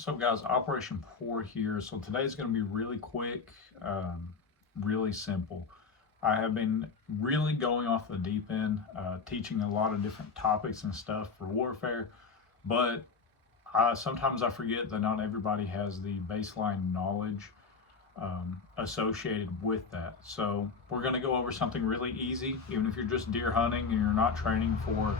What's up, guys? Operation Pour here. So today's going to be really quick, really simple. I have been really going off the deep end, teaching a lot of different topics and stuff for warfare, but sometimes I forget that not everybody has the baseline knowledge associated with that. So we're going to go over something really easy, even if you're just deer hunting and you're not training for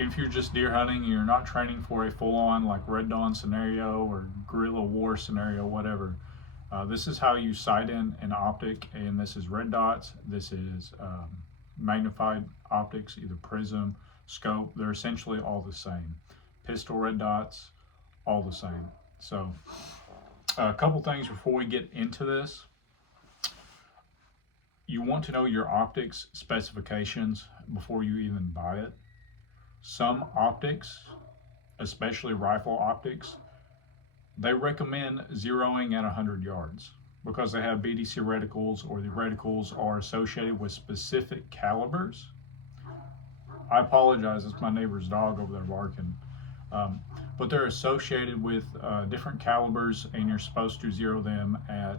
if you're just deer hunting and you're not training for a full-on like Red Dawn scenario or guerrilla war scenario, whatever. This is how you sight in an optic, and this is red dots. This is magnified optics, either prism, scope. They're essentially all the same. Pistol red dots, all the same. So a couple things before we get into this. You want to know your optics specifications before you even buy it. Some optics, especially rifle optics, they recommend zeroing at 100 yards because they have BDC reticles, or the reticles are associated with specific calibers. I apologize, it's my neighbor's dog over there barking. But they're associated with different calibers, and you're supposed to zero them at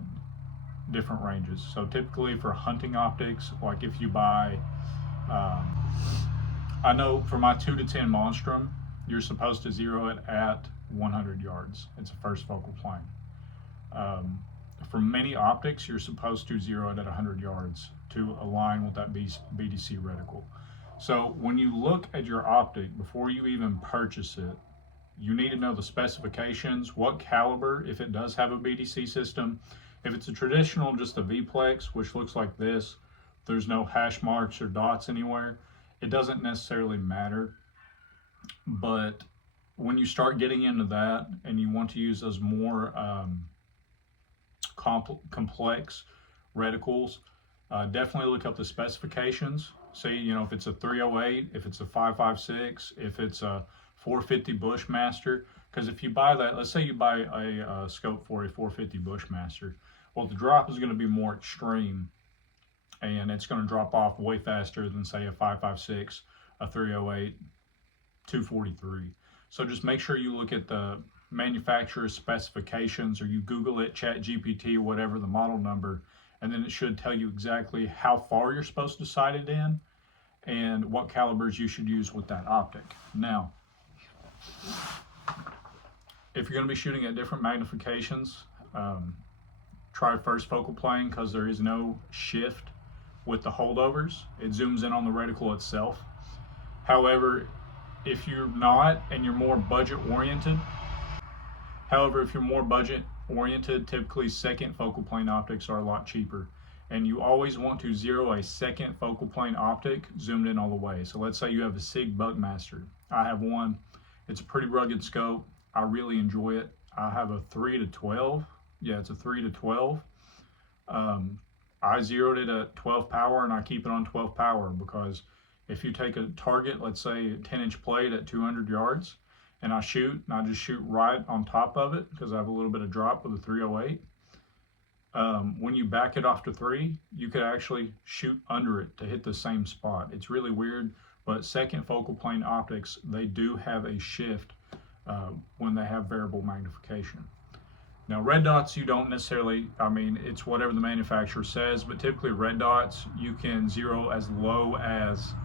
different ranges. So typically for hunting optics, like if you buy I know for my 2 to 10 Monstrum, you're supposed to zero it at 100 yards. It's a first focal plane. For many optics, you're supposed to zero it at 100 yards to align with that BDC reticle. So when you look at your optic, before you even purchase it, you need to know the specifications, what caliber, if it does have a BDC system. If it's a traditional, just a V-Plex, which looks like this, there's no hash marks or dots anywhere, it doesn't necessarily matter. But when you start getting into that and you want to use those more complex reticles, definitely look up the specifications. See, if it's a 308, if it's a 556, if it's a 450 Bushmaster. Because if you buy that, let's say you buy a scope for a 450 Bushmaster, well, the drop is going to be more extreme, and it's going to drop off way faster than, say, a 556, a 308, 243. So just make sure you look at the manufacturer's specifications, or you Google it, Chat GPT, whatever the model number, and then it should tell you exactly how far you're supposed to sight it in and what calibers you should use with that optic. Now, if you're going to be shooting at different magnifications, try first focal plane, because there is no shift with the holdovers. It zooms in on the reticle itself. However, if you're not and you're more budget oriented, typically second focal plane optics are a lot cheaper. And you always want to zero a second focal plane optic zoomed in all the way. So let's say you have a SIG Buckmaster. I have one. It's a pretty rugged scope. I really enjoy it. I have a 3 to 12. Yeah, it's a 3 to 12. I zeroed it at 12 power, and I keep it on 12 power because if you take a target, let's say a 10-inch plate at 200 yards, and I shoot, and I just shoot right on top of it because I have a little bit of drop with a 308, when you back it off to 3, you could actually shoot under it to hit the same spot. It's really weird, but second focal plane optics, they do have a shift when they have variable magnification. Now, red dots, you don't necessarily, it's whatever the manufacturer says, but typically red dots, you can zero as low as,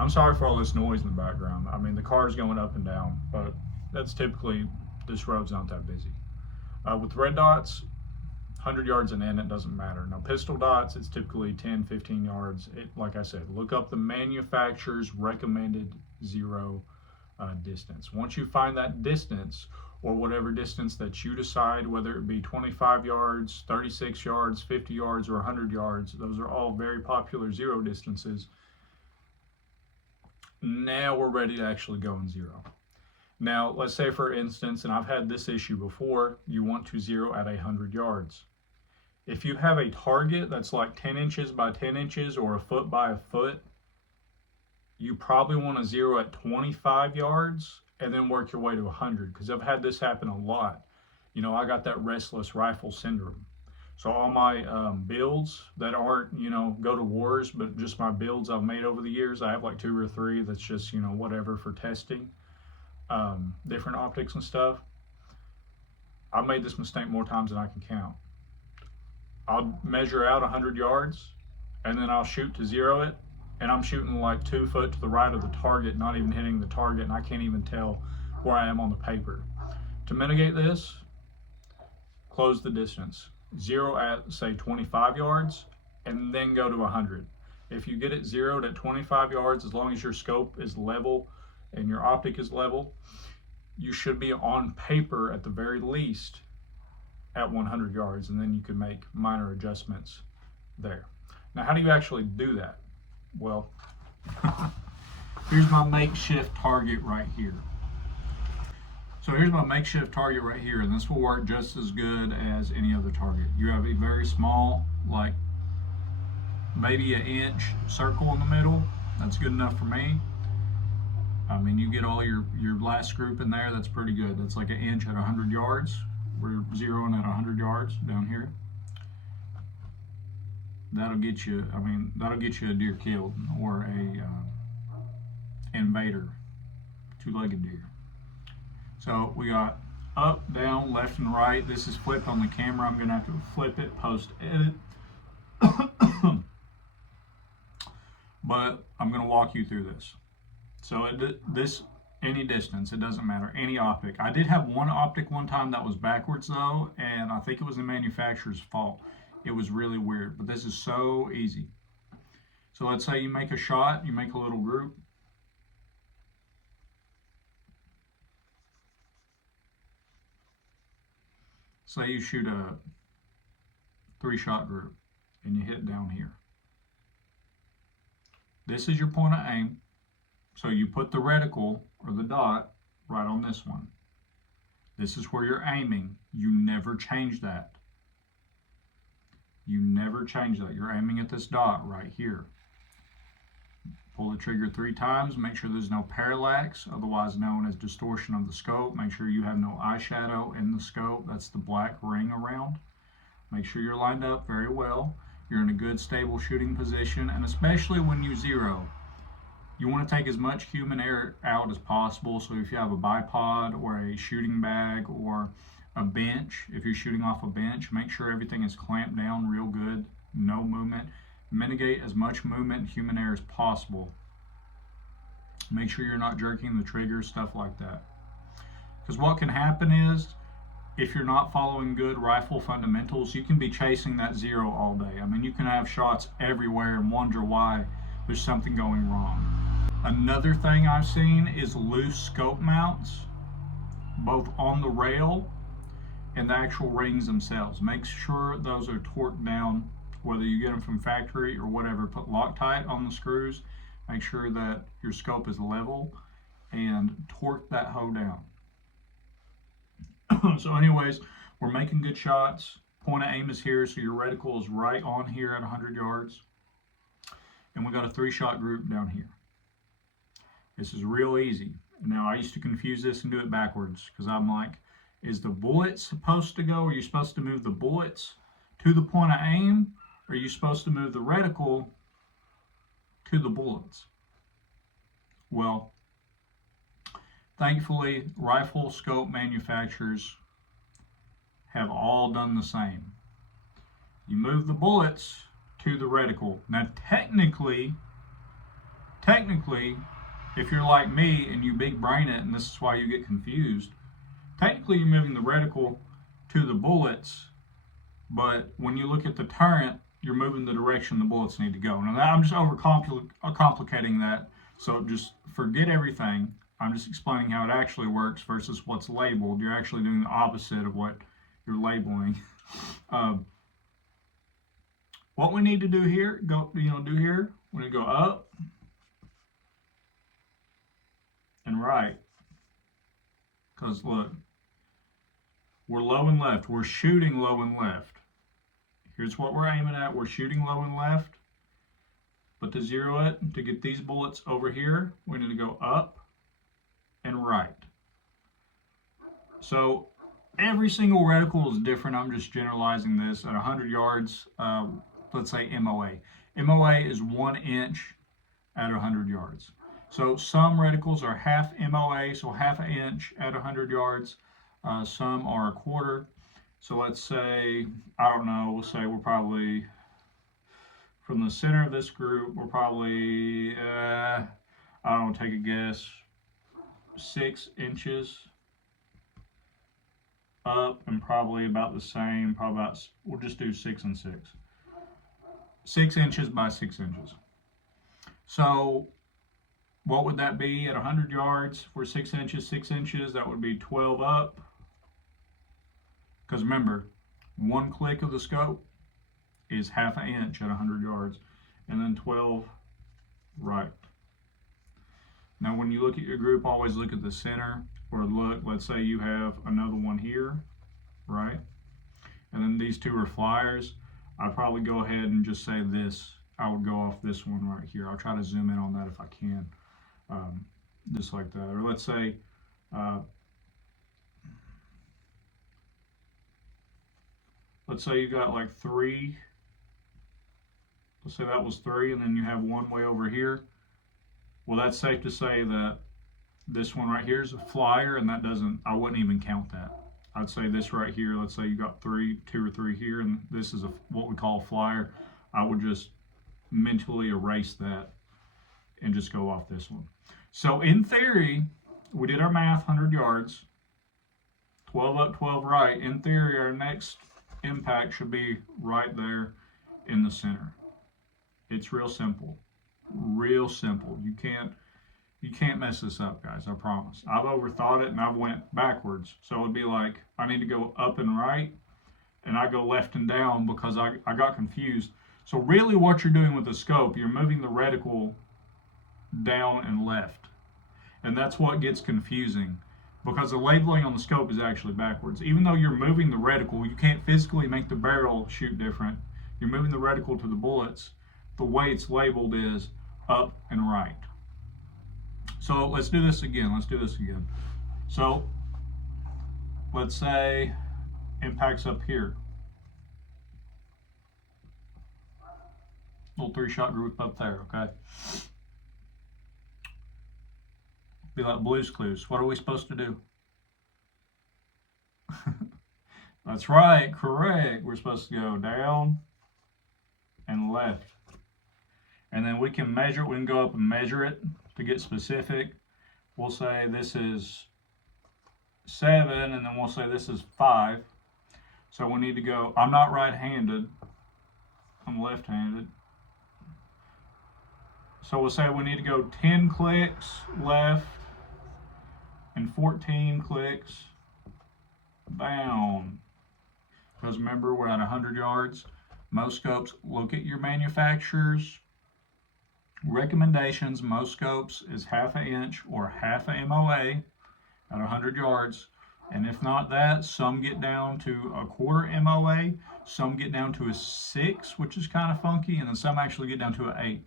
I'm sorry for all this noise in the background. The car's going up and down, but that's typically, this road's not that busy. With red dots, 100 yards and in, it doesn't matter. Now, pistol dots, it's typically 10, 15 yards. Like I said, look up the manufacturer's recommended zero distance. Once you find that distance, or whatever distance that you decide, whether it be 25 yards, 36 yards, 50 yards, or 100 yards, those are all very popular zero distances. Now we're ready to actually go and zero. Now, let's say, for instance, and I've had this issue before, you want to zero at 100 yards. If you have a target that's like 10 inches by 10 inches or a foot by a foot, you probably want to zero at 25 yards and then work your way to 100, because I've had this happen a lot. I got that restless rifle syndrome. So all my builds that aren't, go to wars, but just my builds I've made over the years, I have like 2 or 3 that's just, whatever for testing. different optics and stuff, I've made this mistake more times than I can count. I'll measure out 100 yards and then I'll shoot to zero it, and I'm shooting like 2 foot to the right of the target, not even hitting the target, and I can't even tell where I am on the paper. To mitigate this, close the distance. Zero at, say, 25 yards, and then go to 100. If you get it zeroed at 25 yards, as long as your scope is level and your optic is level, you should be on paper at the very least at 100 yards, and then you can make minor adjustments there. Now, how do you actually do that? Well, here's my makeshift target right here. So here's my makeshift target right here, and this will work just as good as any other target. You have a very small, like maybe an inch circle in the middle. That's good enough for me. I mean, you get all your last group in there, that's pretty good. That's like an inch at 100 yards. We're zeroing at 100 yards down here. That'll get you, I mean, that'll get you a deer killed, or a invader, two-legged deer. So we got up, down, left, and right. This is flipped on the camera. I'm gonna have to flip it post-edit. But I'm gonna walk you through this. So this, any distance, it doesn't matter, any optic. I did have one optic one time that was backwards though, and I think it was the manufacturer's fault. It was really weird, but this is so easy. So let's say you make a shot, you make a little group. Say you shoot a 3-shot group and you hit down here. This is your point of aim. So you put the reticle or the dot right on this one. This is where you're aiming. You never change that. You never change that. You're aiming at this dot right here. Pull the trigger 3 times. Make sure there's no parallax, otherwise known as distortion of the scope. Make sure you have no eyeshadow in the scope. That's the black ring around. Make sure you're lined up very well. You're in a good, stable shooting position, and especially when you zero, you want to take as much human air out as possible. So if you have a bipod or a shooting bag or a bench, if you're shooting off a bench, make sure everything is clamped down real good, no movement. Mitigate as much movement and human air as possible. Make sure you're not jerking the trigger, stuff like that. Because what can happen is, if you're not following good rifle fundamentals, you can be chasing that zero all day. I mean, you can have shots everywhere and wonder why there's something going wrong. Another thing I've seen is loose scope mounts, both on the rail and the actual rings themselves. Make sure those are torqued down, whether you get them from factory or whatever. Put Loctite on the screws. Make sure that your scope is level and torque that hoe down. So anyways, we're making good shots. Point of aim is here, so your reticle is right on here at 100 yards. And we got a 3-shot group down here. This is real easy. Now, I used to confuse this and do it backwards, because I'm like, is the bullet supposed to go? Are you supposed to move the bullets to the point of aim? Or are you supposed to move the reticle to the bullets? Well, thankfully, rifle scope manufacturers have all done the same. You move the bullets to the reticle. Now, technically, if you're like me and you big brain it, and this is why you get confused, technically you're moving the reticle to the bullets, but when you look at the turret, you're moving the direction the bullets need to go. Now, I'm just complicating that, so just forget everything. I'm just explaining how it actually works versus what's labeled. You're actually doing the opposite of what you're labeling. What we need to do here, we need to go up and right. Because look, we're low and left. We're shooting low and left. Here's what we're aiming at. We're shooting low and left. But to zero it, to get these bullets over here, we need to go up and right. So every single reticle is different. I'm just generalizing this. At 100 yards, let's say MOA. MOA is 1 inch at 100 yards. So some reticles are half MOA, so half an inch at 100 yards. Some are a quarter. So let's say, I don't know, we'll say we're probably, from the center of this group, we're probably, I don't know, take a guess, 6 inches up, and probably about the same, probably about, we'll just do 6 and 6. 6 inches by 6 inches. So what would that be at 100 yards for 6 inches, 6 inches? That would be 12 up. Because remember, one click of the scope is half an inch at 100 yards, and then 12 right. Now when you look at your group, always look at the center, or look, let's say you have another one here, right? And then these two are flyers. I'd probably go ahead and just say this. I would go off this one right here. I'll try to zoom in on that if I can, just like that. Or let's say, you got like 3. Let's say that was 3, and then you have one way over here. Well, that's safe to say that this one right here is a flyer, and that doesn't, I wouldn't even count that. I'd say this right here, let's say you got 2 or 3 here, and this is what we call a flyer. I would just mentally erase that and just go off this one. So in theory, we did our math, 100 yards, 12 up, 12 right. In theory, our next impact should be right there in the center. It's real simple, real simple. You can't mess this up, guys, I promise. I've overthought it and I've went backwards. So it'd be like, I need to go up and right, and I go left and down because I got confused. So really what you're doing with the scope, you're moving the reticle down and left. And that's what gets confusing, because the labeling on the scope is actually backwards. Even though you're moving the reticle, you can't physically make the barrel shoot different. You're moving the reticle to the bullets. The way it's labeled is up and right. So let's do this again. So let's say impact's up here. Little 3-shot group up there, okay? Be like Blue's Clues. What are we supposed to do? That's right, correct. We're supposed to go down and left. And then we can measure, we can go up and measure it to get specific. We'll say this is 7, and then we'll say this is 5. So we need to go, I'm not right-handed, I'm left-handed. So we'll say we need to go 10 clicks left and 14 clicks down. Because remember, we're at 100 yards. Most scopes, look at your manufacturer's recommendations. Most scopes is half an inch or half a MOA at 100 yards. And if not that, some get down to a quarter MOA, some get down to a 6, which is kind of funky, and then some actually get down to an 1/8.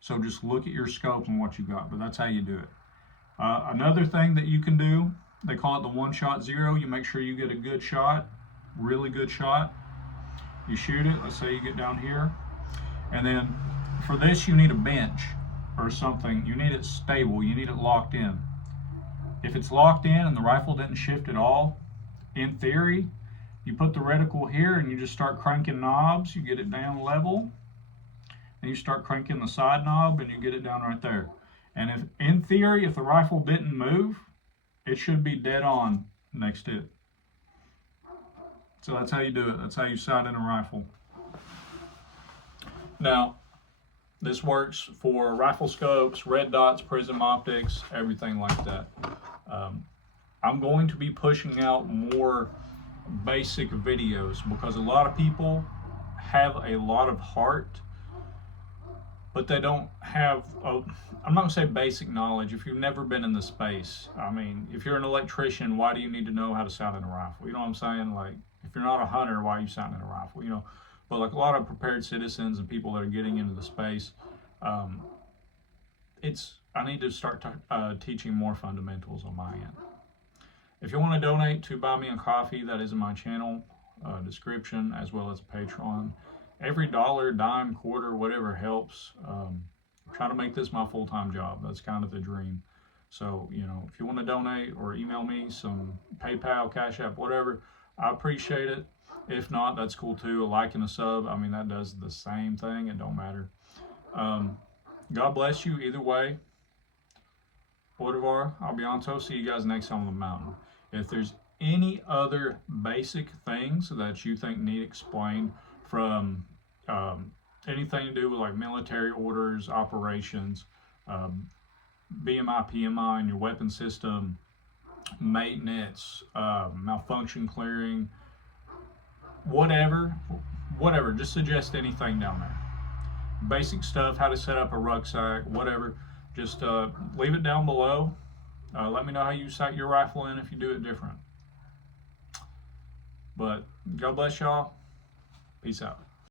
So just look at your scope and what you got, but that's how you do it. Another thing that you can do, they call it the 1-shot zero. You make sure you get a good shot, really good shot. You shoot it, let's say you get down here. And then for this, you need a bench or something. You need it stable, you need it locked in. If it's locked in and the rifle didn't shift at all, in theory, you put the reticle here and you just start cranking knobs, you get it down level, and you start cranking the side knob and you get it down right there. And if, in theory, if the rifle didn't move, it should be dead on next to it. So that's how you do it. That's how you sight in a rifle. Now, this works for rifle scopes, red dots, prism optics, everything like that. I'm going to be pushing out more basic videos because a lot of people have a lot of heart, but they don't have, I'm not gonna say basic knowledge. If you've never been in the space, I mean, if you're an electrician, why do you need to know how to sight in a rifle? You know what I'm saying? Like, if you're not a hunter, why are you sighting in a rifle? You know, but like a lot of prepared citizens and people that are getting into the space, I need to start teaching more fundamentals on my end. If you want to donate to buy me a coffee, that is in my channel description, as well as Patreon. Every dollar, dime, quarter, whatever helps. trying to make this my full-time job. That's kind of the dream. So, you know, if you want to donate or email me some PayPal, Cash App, whatever, I appreciate it. If not, that's cool too. A like and a sub, I mean, that does the same thing. It don't matter. God bless you either way. Au I'll be on to see you guys next time on the mountain. If there's any other basic things that you think need explained from anything to do with like military orders, operations, BMI, PMI, and your weapon system, maintenance, malfunction clearing, whatever, just suggest anything down there. Basic stuff, how to set up a rucksack, whatever, just leave it down below. Let me know how you sight your rifle in if you do it different. But God bless y'all. Peace out.